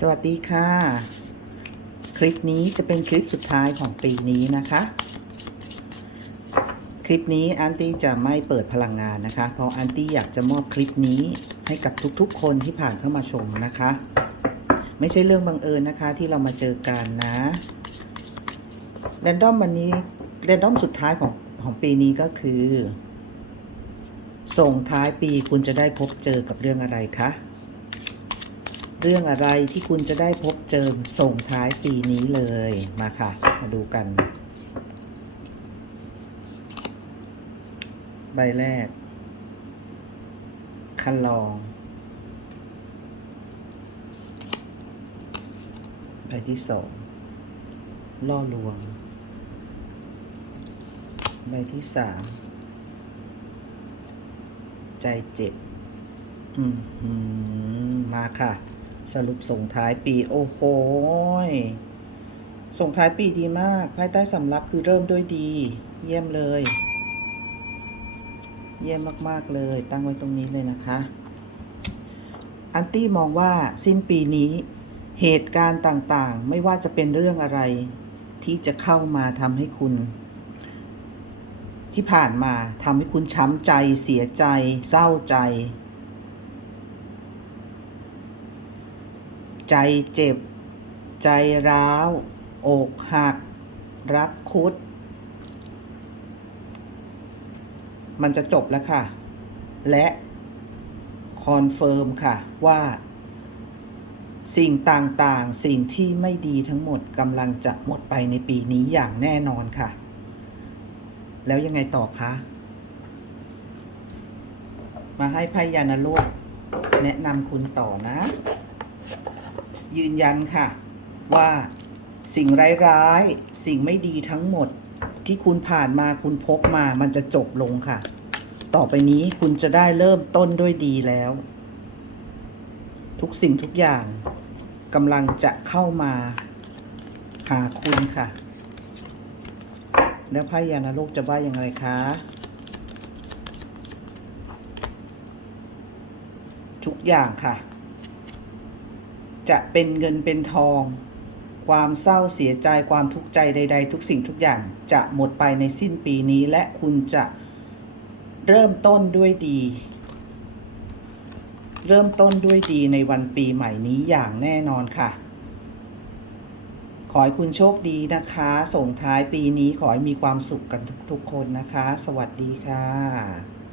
สวัสดีค่ะ คลิปนี้จะเป็นคลิปสุดท้ายของปีนี้นะคะ คลิปนี้อันตี้จะไม่เปิดพลังงานนะคะ เพราะอันตี้อยากจะมอบคลิปนี้ให้กับทุกๆ คนที่ผ่านเข้ามาชมนะคะ ไม่ใช่เรื่องบังเอิญนะคะที่เรามาเจอกันนะแรนดอมวันนี้แรนดอมสุดท้ายของของปีนี้ก็คือ ส่งท้ายปีคุณจะได้พบเจอกับเรื่องอะไรคะ เรื่องอะไรที่คุณจะได้พบเจอส่งท้ายปีนี้เลยมาค่ะ มาดูกัน ใบแรก คันลอง ใบที่สองล่อลวง ใบที่สามใจเจ็บ อืมหืมมาค่ะ สรุปส่งท้ายปีโอ้โหส่งท้ายปีดีมาก ภายใต้สำรับคือเริ่มด้วยดี เยี่ยมเลย เยี่ยมมากๆเลย ตั้งไว้ตรงนี้เลยนะคะ อันตี้มองว่าสิ้นปีนี้ เหตุการณ์ต่างๆ ไม่ว่าจะเป็นเรื่องอะไร ที่จะเข้ามาทำให้คุณ ที่ผ่านมาทำให้คุณช้ำใจเสียใจ เศร้าใจ ใจเจ็บ ใจร้าว อกหัก รักคุด มันจะจบแล้วค่ะ และคอนเฟิร์มค่ะว่า สิ่งต่างๆ สิ่งที่ไม่ดีทั้งหมดกำลังจะหมดไปในปีนี้อย่างแน่นอนค่ะ แล้วยังไงต่อคะมาให้ไพ่ยานาโลกแนะนำคุณต่อนะ ยืนยันค่ะ ว่าสิ่งร้ายๆ สิ่งไม่ดีทั้งหมดที่คุณผ่านมาคุณพบมามันจะจบลงค่ะ ต่อไปนี้คุณจะได้เริ่มต้นด้วยดีแล้ว ทุกสิ่งทุกอย่างกำลังจะเข้ามาหาคุณค่ะ แล้วไพ่ยานาโลกจะว่าอย่างไรคะทุกอย่างค่ะ จะเป็นเงินเป็นทอง ความเศร้าเสียใจความทุกข์ใจใด ๆ ทุกสิ่งทุกอย่างจะหมดไปในสิ้นปีนี้ และคุณจะเริ่มต้นด้วยดี เริ่มต้นด้วยดีในวันปีใหม่นี้อย่างแน่นอนค่ะ ขอให้คุณโชคดีนะคะ ส่งท้ายปีนี้ขอให้มีความสุขกันทุกๆคนนะคะ สวัสดีค่ะ